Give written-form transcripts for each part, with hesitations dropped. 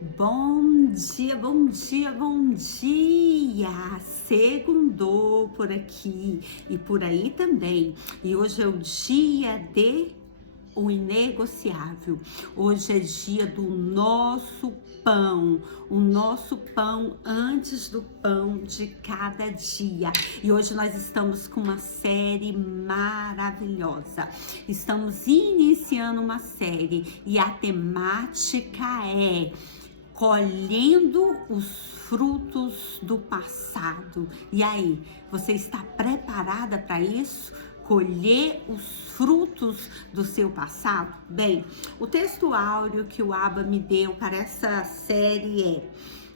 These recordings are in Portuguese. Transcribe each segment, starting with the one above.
Bom dia, bom dia, bom dia! Segundou por aqui e por aí também. E hoje é o dia de o inegociável. Hoje é dia do nosso pão, o nosso pão antes do pão de cada dia. E hoje nós estamos com uma série maravilhosa. Estamos iniciando uma série e a temática é colhendo os frutos do passado. E aí, você está preparada para isso? Colher os frutos do seu passado? Bem, o texto áureo que o Abba me deu para essa série é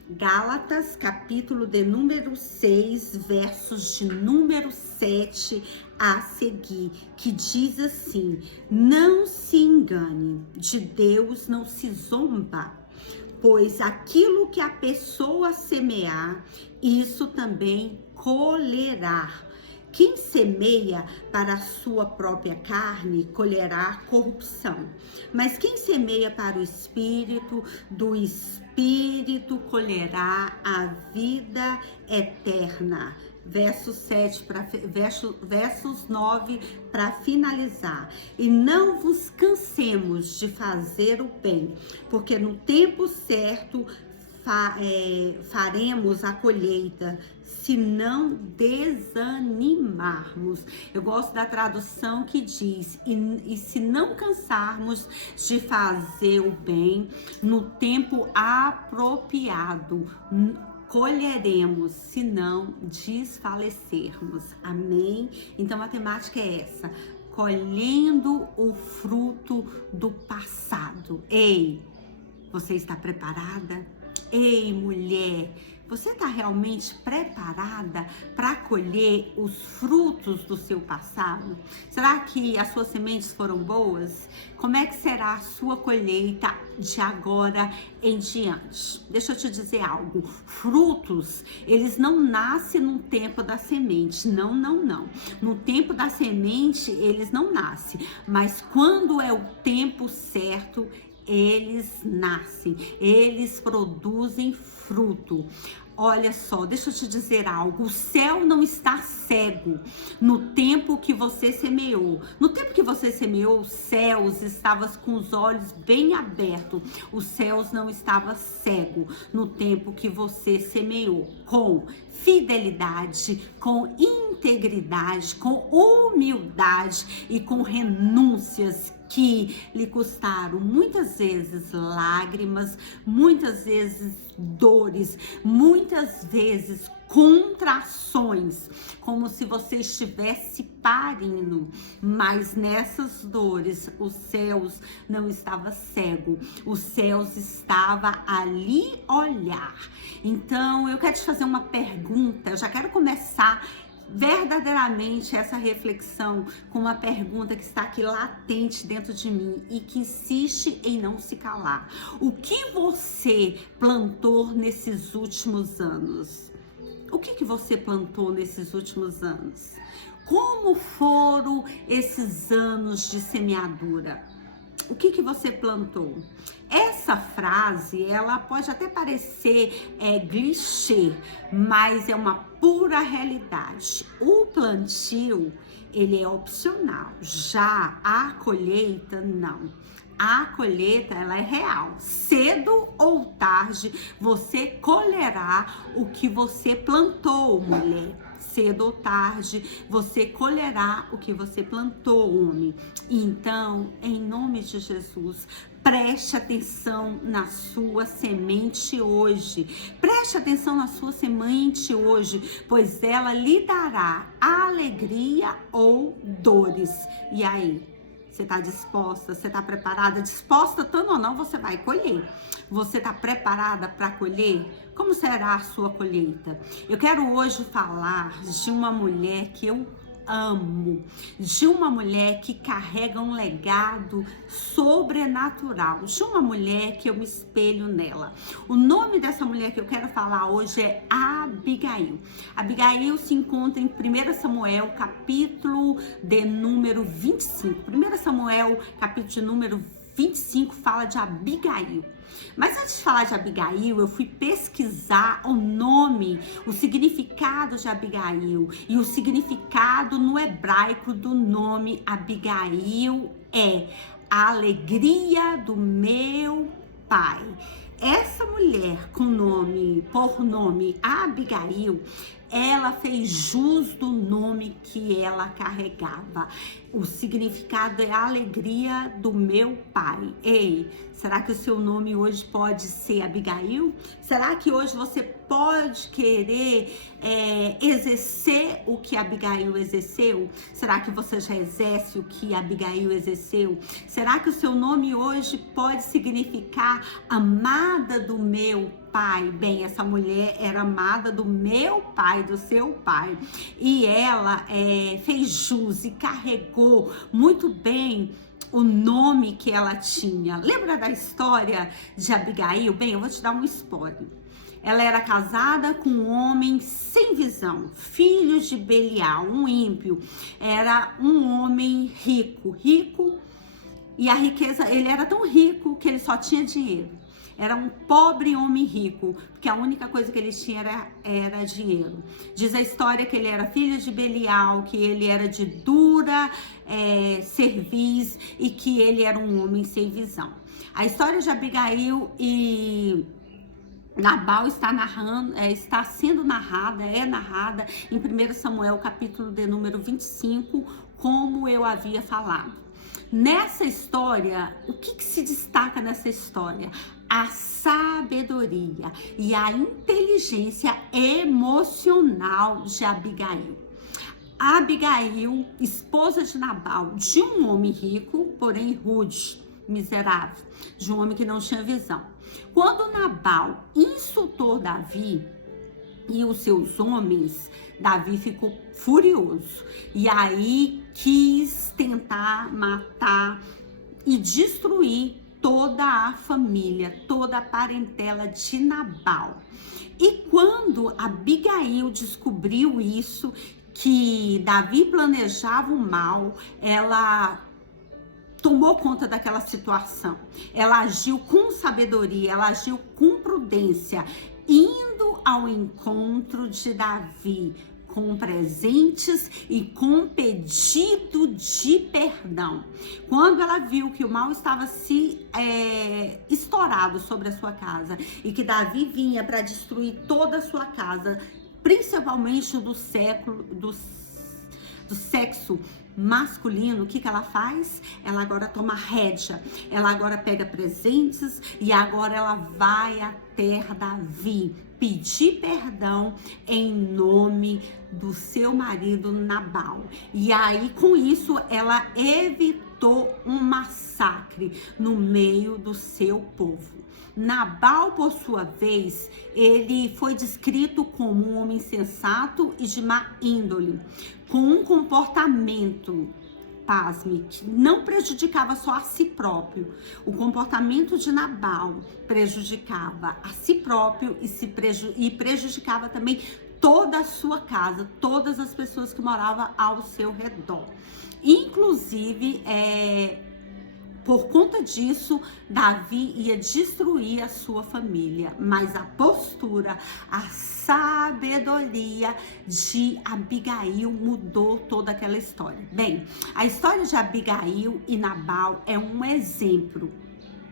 Gálatas, capítulo de número 6, versos de número 7 a seguir, que diz assim: não se engane, de Deus não se zomba, pois aquilo que a pessoa semear, isso também colherá. Quem semeia para a sua própria carne, colherá corrupção. Mas quem semeia para o Espírito, do Espírito colherá a vida eterna. Versos 9 para finalizar. E não vos cansemos de fazer o bem, porque no tempo certo faremos a colheita, se não desanimarmos. Eu gosto da tradução que diz, e se não cansarmos de fazer o bem, no tempo apropriado, colheremos, se não desfalecermos. Amém? Então a temática é essa: colhendo o fruto do passado. Ei, você está preparada? Ei, mulher, você está realmente preparada para colher os frutos do seu passado? Será que as suas sementes foram boas? Como é que será a sua colheita de agora em diante? Deixa eu te dizer algo. Frutos, eles não nascem no tempo da semente. Não. No tempo da semente, eles não nascem. Mas quando é o tempo certo, eles nascem, eles produzem fruto. Olha só, deixa eu te dizer algo. O céu não está cego no tempo que você semeou. No tempo que você semeou, os céus estavam com os olhos bem abertos. Os céus não estavam cego no tempo que você semeou. Com fidelidade, com integridade, com humildade e com renúncias que lhe custaram muitas vezes lágrimas, muitas vezes dores, muitas vezes contrações, como se você estivesse parindo, mas nessas dores os céus não estavam cegos, os céus estavam ali olhar. Então eu quero te fazer uma pergunta, eu já quero começar verdadeiramente essa reflexão com uma pergunta que está aqui latente dentro de mim e que insiste em não se calar. O que você plantou nesses últimos anos? O que você plantou nesses últimos anos? Como foram esses anos de semeadura? O que você plantou? Essa frase, ela pode até parecer clichê, mas é uma pura realidade. O plantio, ele é opcional, já a colheita, não. A colheita, ela é real. Cedo ou tarde, você colherá o que você plantou, mulher. Cedo ou tarde, você colherá o que você plantou, homem. Então, em nome de Jesus, preste atenção na sua semente hoje. Preste atenção na sua semente hoje, pois ela lhe dará alegria ou dores. E aí? Você está disposta? Você está preparada? Disposta, tanto ou não, você vai colher. Você está preparada para colher? Como será a sua colheita? Eu quero hoje falar de uma mulher que eu amo, de uma mulher que carrega um legado sobrenatural, de uma mulher que eu me espelho nela. O nome dessa mulher que eu quero falar hoje é Abigail. Abigail se encontra em 1 Samuel, capítulo de número 25. 1 Samuel, capítulo de número 25 fala de Abigail. Mas antes de falar de Abigail, eu fui pesquisar o nome, o significado de Abigail. E o significado no hebraico do nome Abigail é a alegria do meu pai. Essa mulher com por nome Abigail, ela fez jus do nome que ela carregava. O significado é a alegria do meu pai. Ei, será que o seu nome hoje pode ser Abigail? Será que hoje você pode querer exercer o que Abigail exerceu? Será que você já exerce o que Abigail exerceu? Será que o seu nome hoje pode significar amada do meu pai? Bem, essa mulher era amada do meu pai, do seu pai. E ela fez jus e carregou muito bem o nome que ela tinha. Lembra da história de Abigail? Bem, eu vou te dar um spoiler. Ela era casada com um homem sem visão, filho de Belial, um ímpio. Era um homem rico, e a riqueza, ele era tão rico que ele só tinha dinheiro. Era um pobre homem rico, porque a única coisa que ele tinha era dinheiro. Diz a história que ele era filho de Belial, que ele era de dura cerviz e que ele era um homem sem visão. A história de Abigail e Nabal está sendo narrada em 1 Samuel, capítulo de número 25, como eu havia falado. Nessa história, o que se destaca nessa história? A sabedoria e a inteligência emocional de Abigail. Abigail, esposa de Nabal, de um homem rico, porém rude, miserável, de um homem que não tinha visão. Quando Nabal insultou Davi e os seus homens, Davi ficou furioso e aí quis tentar matar e destruir toda a família, toda a parentela de Nabal. E quando Abigail descobriu isso, que Davi planejava o mal, ela tomou conta daquela situação. Ela agiu com sabedoria, ela agiu com prudência, indo ao encontro de Davi com presentes e com pedido de perdão. Quando ela viu que o mal estava estourado sobre a sua casa e que Davi vinha para destruir toda a sua casa, principalmente do sexo masculino, o que ela faz? Ela agora toma rédea, ela agora pega presentes e agora ela vai até Davi pedir perdão em nome do seu marido Nabal. E aí, com isso, ela evitou um massacre no meio do seu povo. Nabal, por sua vez, ele foi descrito como um homem sensato e de má índole, com um comportamento, pasme, que não prejudicava só a si próprio. O comportamento de Nabal prejudicava a si próprio e prejudicava também toda a sua casa, todas as pessoas que moravam ao seu redor. Inclusive, por conta disso, Davi ia destruir a sua família, mas a postura, a sabedoria de Abigail mudou toda aquela história. Bem, a história de Abigail e Nabal é um exemplo.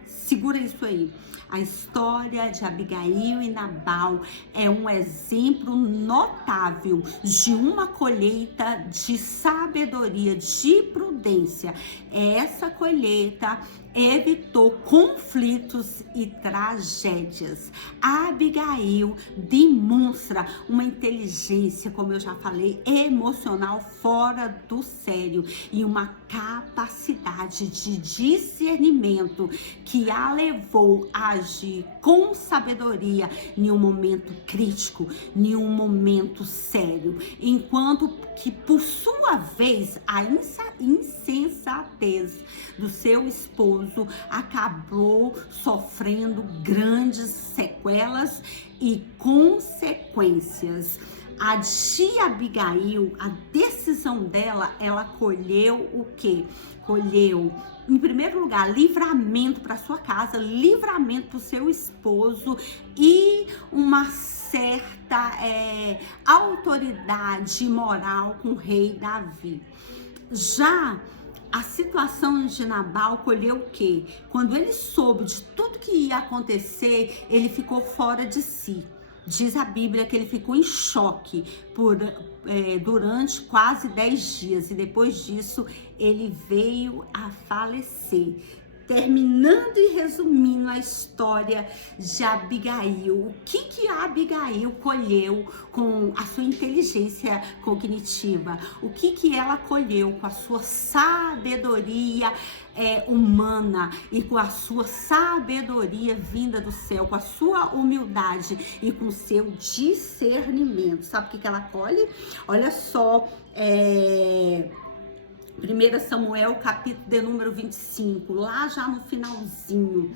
Segura isso aí. A história de Abigail e Nabal é um exemplo notável de uma colheita de sabedoria, de prudência. Essa colheita evitou conflitos e tragédias. A Abigail demonstra uma inteligência, como eu já falei, emocional fora do sério e uma capacidade de discernimento que a levou a agir com sabedoria em um momento crítico, em um momento sério, enquanto que, por sua vez, a insensatez do seu esposo acabou sofrendo grandes sequelas e consequências. A de Abigail, a decisão decisão dela, ela colheu o quê? Colheu, em primeiro lugar, livramento para sua casa, livramento para o seu esposo e uma certa autoridade moral com o rei Davi. Já a situação de Nabal colheu o quê? Quando ele soube de tudo que ia acontecer, ele ficou fora de si. Diz a Bíblia que ele ficou em choque durante quase 10 dias e depois disso ele veio a falecer. Terminando e resumindo a história de Abigail, o que a Abigail colheu com a sua inteligência cognitiva? O que ela colheu com a sua sabedoria humana e com a sua sabedoria vinda do céu, com a sua humildade e com o seu discernimento? Sabe o que ela colhe? Olha só, 1 Samuel, capítulo de número 25, lá já no finalzinho,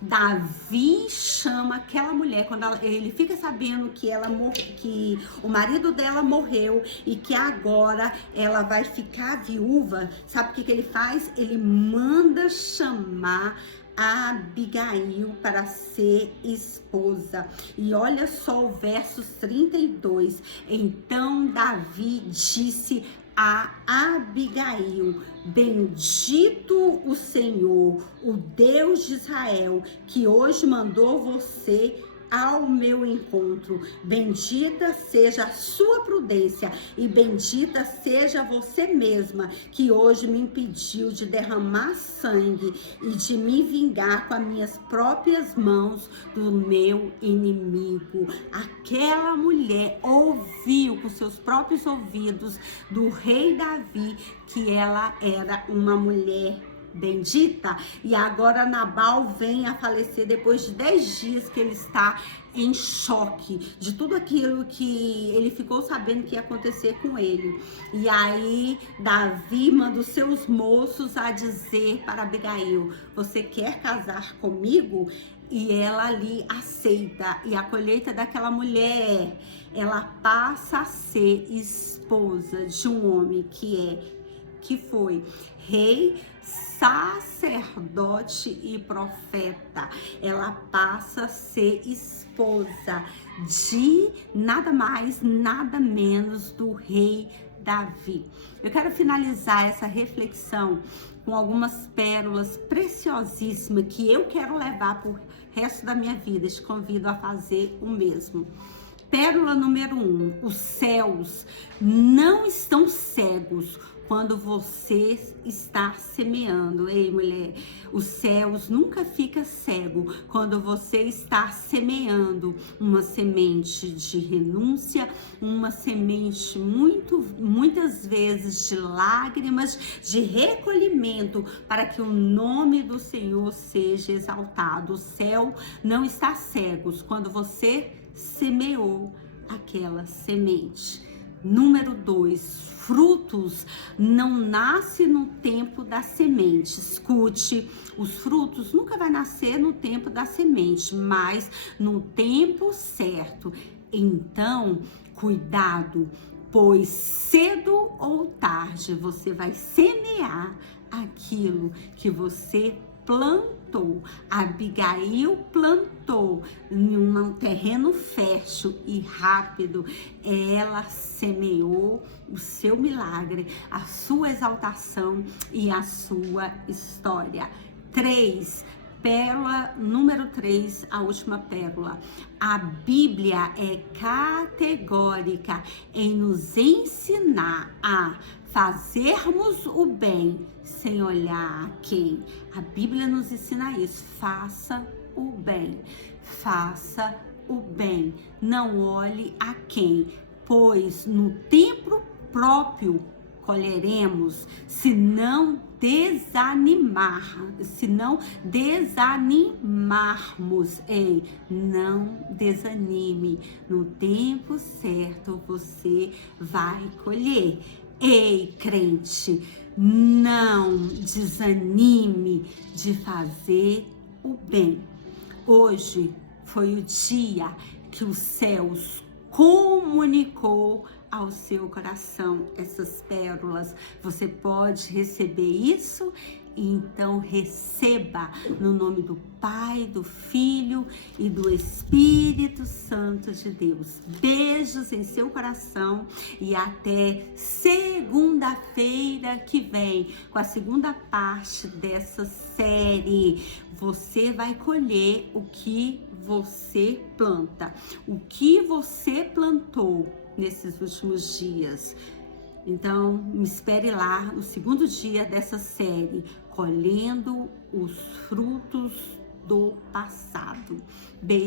Davi chama aquela mulher, quando ele fica sabendo que o marido dela morreu e que agora ela vai ficar viúva. Sabe o que ele faz? Ele manda chamar a Abigail para ser esposa. E olha só o verso 32. Então Davi disse a Abigail: bendito o Senhor, o Deus de Israel, que hoje mandou você ao meu encontro. Bendita seja a sua prudência e bendita seja você mesma, que hoje me impediu de derramar sangue e de me vingar com as minhas próprias mãos do meu inimigo. Aquela mulher ouviu com seus próprios ouvidos do rei Davi que ela era uma mulher bendita, e agora Nabal vem a falecer depois de 10 dias que ele está em choque de tudo aquilo que ele ficou sabendo que ia acontecer com ele. E aí Davi manda os seus moços a dizer para Abigail: você quer casar comigo? E ela ali aceita, e a colheita daquela mulher, ela passa a ser esposa de um homem que foi rei, sacerdote e profeta. Ela passa a ser esposa de nada mais, nada menos do rei Davi. Eu quero finalizar essa reflexão com algumas pérolas preciosíssimas que eu quero levar pro resto da minha vida. Te convido a fazer o mesmo. Pérola número 1: os céus não estão cegos quando você está semeando. Ei, mulher, os céus nunca ficam cegos quando você está semeando uma semente de renúncia, uma semente muitas vezes de lágrimas, de recolhimento, para que o nome do Senhor seja exaltado. O céu não está cego quando você semeou aquela semente. Número 2: frutos não nascem no tempo da semente. Escute, os frutos nunca vai nascer no tempo da semente, mas no tempo certo. Então, cuidado, pois cedo ou tarde você vai semear aquilo que você plantou. Abigail plantou em um terreno fértil e rápido. Ela semeou o seu milagre, a sua exaltação e a sua história. 3. Pérola número 3, a última pérola. A Bíblia é categórica em nos ensinar a fazermos o bem sem olhar a quem. A Bíblia nos ensina isso. Faça o bem. Faça o bem. Não olhe a quem, pois no tempo próprio colheremos, se não desanimarmos. Ei, não desanime. No tempo certo você vai colher. Ei, crente, não desanime de fazer o bem. Hoje foi o dia que os céus comunicou ao seu coração essas pérolas. Você pode receber isso? Então receba no nome do Pai, do Filho e do Espírito Santo de Deus. Beijos em seu coração e até segunda-feira que vem com a segunda parte dessa série. Você vai colher o que você planta, o que você plantou nesses últimos dias. Então, me espere lá no segundo dia dessa série, colhendo os frutos do passado. Beijo.